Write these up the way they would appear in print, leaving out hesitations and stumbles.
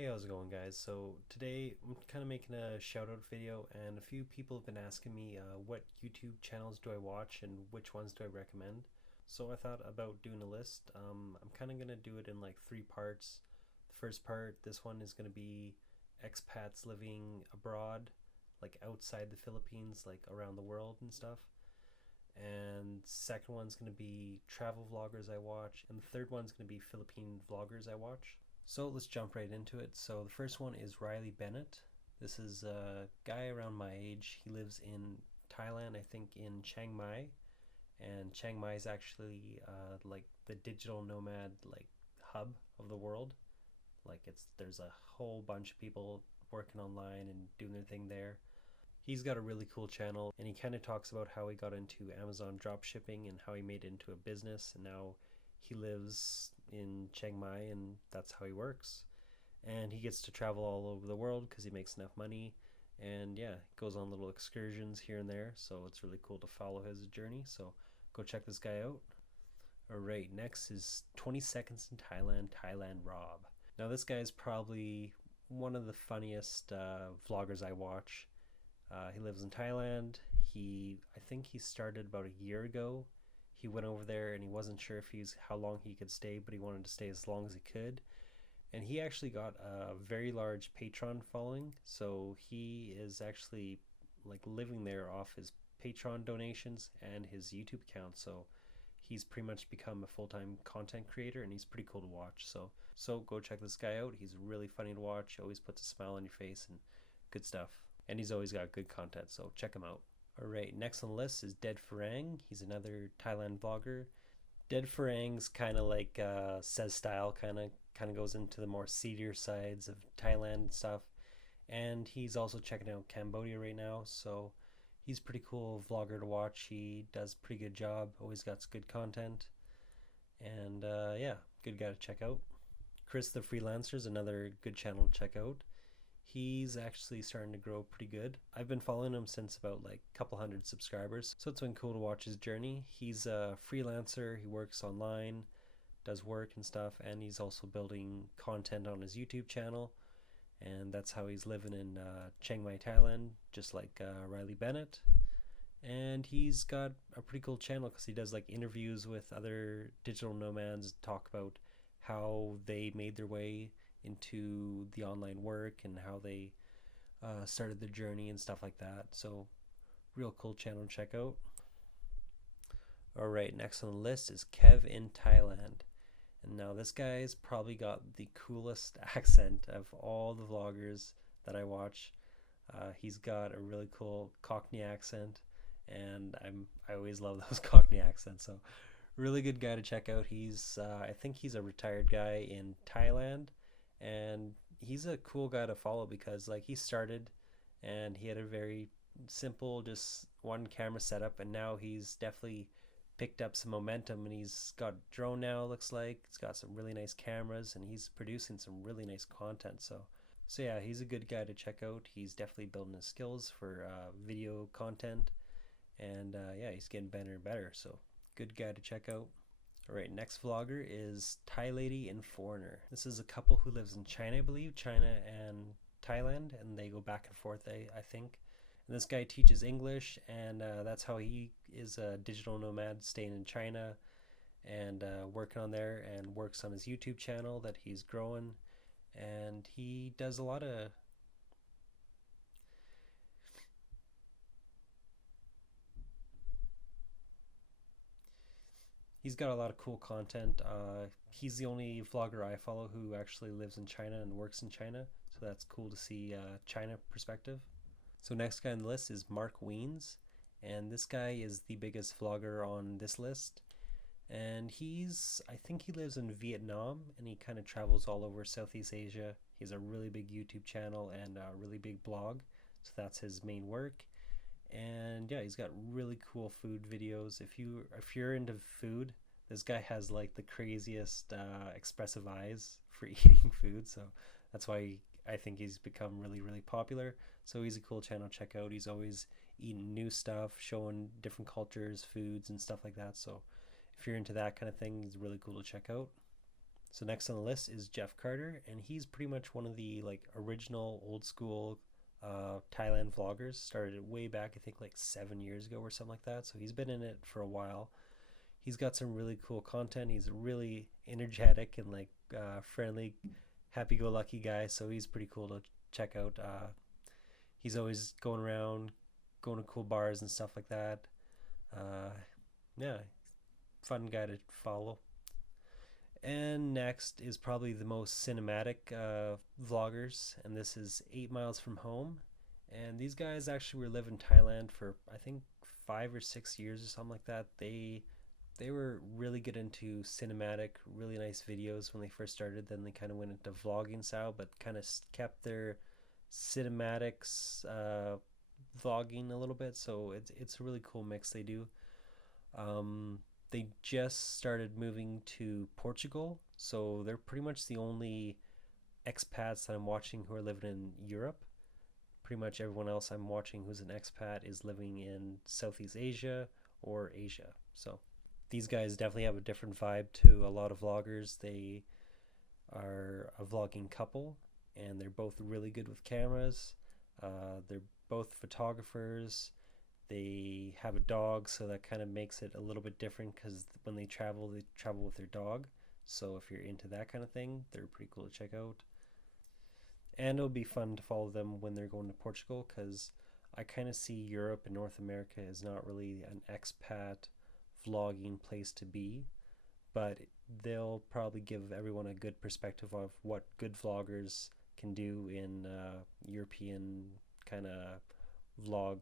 Hey, how's it going, guys? So today I'm kind of making a shout out video, and a few people have been asking me what YouTube channels do I watch and which ones do I recommend. So I thought about doing a list. I'm kind of gonna do it in like three parts. The first part, this one is gonna be expats living abroad, like outside the Philippines, like around the world and stuff. And second one's gonna be travel vloggers I watch, and the third one's gonna be Philippine vloggers I watch. So let's jump right into it. So the first one is Bennet. This is a guy around my age. He lives in Thailand, I think in Chiang Mai, and Chiang Mai is actually like the digital nomad like hub of the world. Like there's a whole bunch of people working online and doing their thing there. He's got a really cool channel, and he kind of talks about how he got into Amazon drop shipping and how he made it into a business, and now he lives in Chiang Mai and that's how he works. And he gets to travel all over the world because he makes enough money. And yeah, goes on little excursions here and there. So it's really cool to follow his journey. So go check this guy out. All right, next is 20 Seconds in Thailand Rob. Now, this guy is probably one of the funniest vloggers I watch. He lives in Thailand. I think he started about a year ago. He went over there and he wasn't sure if how long he could stay, but he wanted to stay as long as he could. And he actually got a very large Patreon following, so he is actually like living there off his Patreon donations and his YouTube account. So he's pretty much become a full-time content creator, and he's pretty cool to watch. So go check this guy out. He's really funny to watch. Always puts a smile on your face and good stuff. And he's always got good content, so check him out. All right, next on the list is Dead Farang. He's another Thailand vlogger. Dead Farang's kind of like says style, kind of goes into the more seedier sides of Thailand and stuff. And he's also checking out Cambodia right now, so he's pretty cool vlogger to watch. He does a pretty good job. Always got good content, and yeah, good guy to check out. Chris the Freelancers, another good channel to check out. He's actually starting to grow pretty good. I've been following him since about like a couple hundred subscribers, so it's been cool to watch his journey. He's a freelancer, he works online, does work and stuff, and he's also building content on his YouTube channel, and that's how he's living in Chiang Mai, Thailand, just like Bennet. And he's got a pretty cool channel because he does like interviews with other digital nomads, talk about how they made their way into the online work and how they started their journey and stuff like that. So real cool channel to check out. All right, next on the list is Kev in Thailand. And now this guy's probably got the coolest accent of all the vloggers that I watch. He's got a really cool Cockney accent, and I always love those Cockney accents. So really good guy to check out. I think he's a retired guy in Thailand, and he's a cool guy to follow because like he started and he had a very simple just one camera setup, and now he's definitely picked up some momentum, and he's got drone now, looks like he's got some really nice cameras, and he's producing some really nice content. So yeah, he's a good guy to check out. He's definitely building his skills for video content, and yeah, he's getting better and better, so good guy to check out. All right, next vlogger is Thai Lady and Foreigner. This is a couple who lives in China, I believe, China and Thailand, and they go back and forth, I think. And this guy teaches English, and that's how he is a digital nomad, staying in China and working on there, and works on his YouTube channel that he's growing. And he does a lot of he's got a lot of cool content. He's the only vlogger I follow who actually lives in China and works in China, so that's cool to see China perspective. So next guy on the list is Mark Wiens, and this guy is the biggest vlogger on this list. And I think he lives in Vietnam, and he kind of travels all over Southeast Asia. He has a really big YouTube channel and a really big blog, so that's his main work. And yeah, he's got really cool food videos. If you're into food, this guy has like the craziest expressive eyes for eating food, so that's why I think he's become really popular. So he's a cool channel to check out. He's always eating new stuff, showing different cultures, foods and stuff like that. So if you're into that kind of thing, he's really cool to check out. So next on the list is Jeff Carter, and he's pretty much one of the like original old school Thailand vloggers. Started it way back, I think like 7 years ago or something like that. So he's been in it for a while. He's got some really cool content. He's a really energetic and like friendly, happy-go-lucky guy. So he's pretty cool to check out. He's always going around, going to cool bars and stuff like that. Yeah, fun guy to follow. And next is probably the most cinematic vloggers, and this is 8 Miles from Home. And these guys actually were living in Thailand for I think 5 or 6 years or something like that. They were really good into cinematic, really nice videos when they first started. Then they kind of went into vlogging style, but kind of kept their cinematics vlogging a little bit. So it's a really cool mix they do. They just started moving to Portugal, so they're pretty much the only expats that I'm watching who are living in Europe. Pretty much everyone else I'm watching who's an expat is living in Southeast Asia or Asia. So these guys definitely have a different vibe to a lot of vloggers. They are a vlogging couple, and they're both really good with cameras. They're both photographers. They have a dog, so that kind of makes it a little bit different because when they travel with their dog. So if you're into that kind of thing, they're pretty cool to check out. And it'll be fun to follow them when they're going to Portugal, because I kind of see Europe and North America as not really an expat vlogging place to be, but they'll probably give everyone a good perspective of what good vloggers can do in European kind of vlog.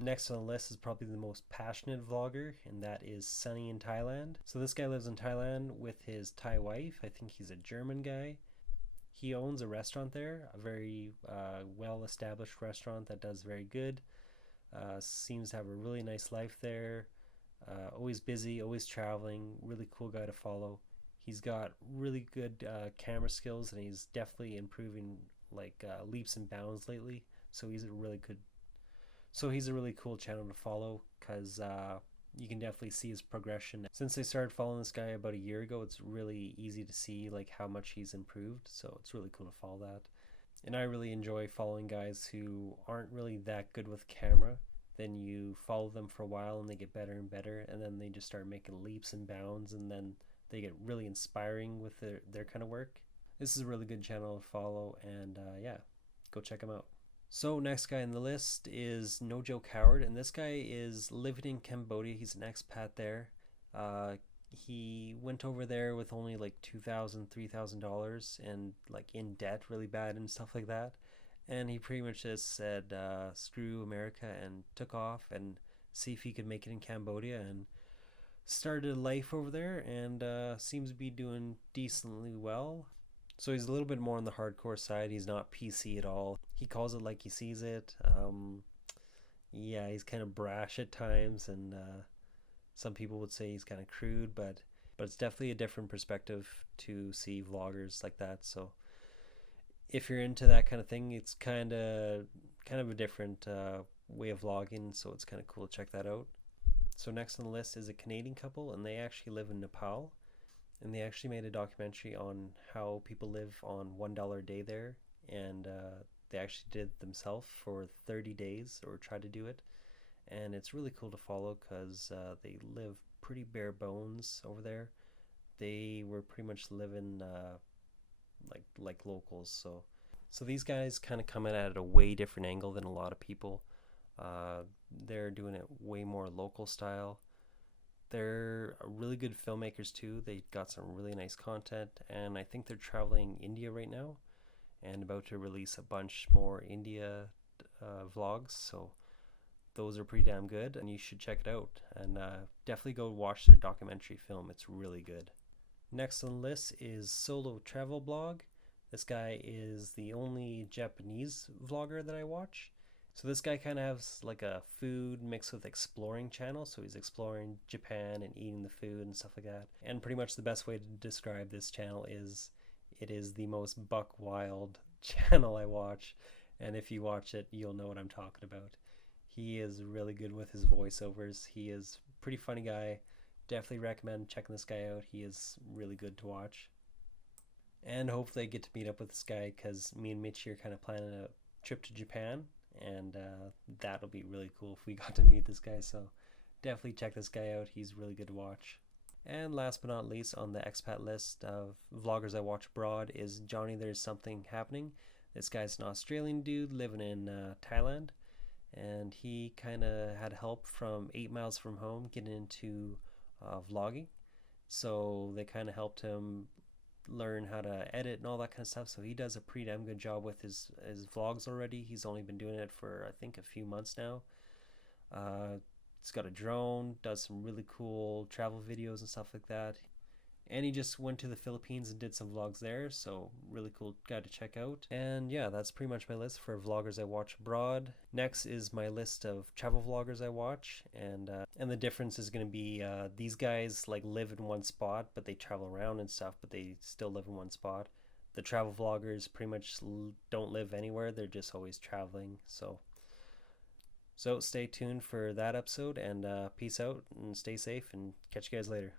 Next on the list is probably the most passionate vlogger, and that is Sunny in Thailand. So this guy lives in Thailand with his Thai wife. I think he's a German guy. He owns a restaurant there, a very well-established restaurant that does very good. Seems to have a really nice life there. Always busy, always traveling. Really cool guy to follow. He's got really good camera skills, and he's definitely improving like leaps and bounds lately. So he's a really cool channel to follow, because you can definitely see his progression. Since I started following this guy about a year ago, it's really easy to see like how much he's improved. So it's really cool to follow that. And I really enjoy following guys who aren't really that good with camera. Then you follow them for a while and they get better and better, and then they just start making leaps and bounds, and then they get really inspiring with their kind of work. This is a really good channel to follow, and yeah, go check him out. So next guy on the list is No Joke Howard, and this guy is living in Cambodia. He's an expat there. He went over there with only like $2,000, $3,000 and like in debt really bad and stuff like that. And he pretty much just said, screw America, and took off and see if he could make it in Cambodia, and started a life over there, and seems to be doing decently well. So he's a little bit more on the hardcore side. He's not PC at all. He calls it like he sees it. Yeah, he's kind of brash at times, and some people would say he's kind of crude, but it's definitely a different perspective to see vloggers like that. So if you're into that kind of thing, it's kind of a different way of vlogging, so it's kind of cool to check that out. So next on the list is a Canadian couple, and they actually live in Nepal. And they actually made a documentary on how people live on $1 a day there, and they actually did it themselves for 30 days, or tried to do it. And it's really cool to follow, because they live pretty bare bones over there. They were pretty much living like locals. So these guys kind of come in at a way different angle than a lot of people. They're doing it way more local style. They're really good filmmakers too. They got some really nice content, and I think they're traveling India right now and about to release a bunch more India vlogs. So those are pretty damn good, and you should check it out. And definitely go watch their documentary film. It's really good. Next on the list is Solo Travel Blog. This guy is the only Japanese vlogger that I watch. So this guy kind of has like a food mixed with exploring channel. So he's exploring Japan and eating the food and stuff like that. And pretty much the best way to describe this channel is it is the most buck wild channel I watch. And if you watch it, you'll know what I'm talking about. He is really good with his voiceovers. He is a pretty funny guy, Definitely recommend checking this guy out. He is really good to watch. And hopefully I get to meet up with this guy because me and Mitchie are kind of planning a trip to Japan, and that'll be really cool if we got to meet this guy. So definitely check this guy out. He's really good to watch. And last but not least on the expat list of vloggers I watch abroad is Johnny There's Something Happening. This guy's an Australian dude living in Thailand, and he kind of had help from 8 Miles From Home getting into vlogging. So they kind of helped him learn how to edit and all that kind of stuff. So he does a pretty damn good job with his vlogs already. He's only been doing it for I think a few months now. He's got a drone, does some really cool travel videos and stuff like that. And he just went to the Philippines and did some vlogs there, so really cool guy to check out. And yeah, that's pretty much my list for vloggers I watch abroad. Next is my list of travel vloggers I watch, and the difference is going to be these guys like live in one spot, but they travel around and stuff, but they still live in one spot. The travel vloggers pretty much don't live anywhere; they're just always traveling. So stay tuned for that episode, and peace out and stay safe, and catch you guys later.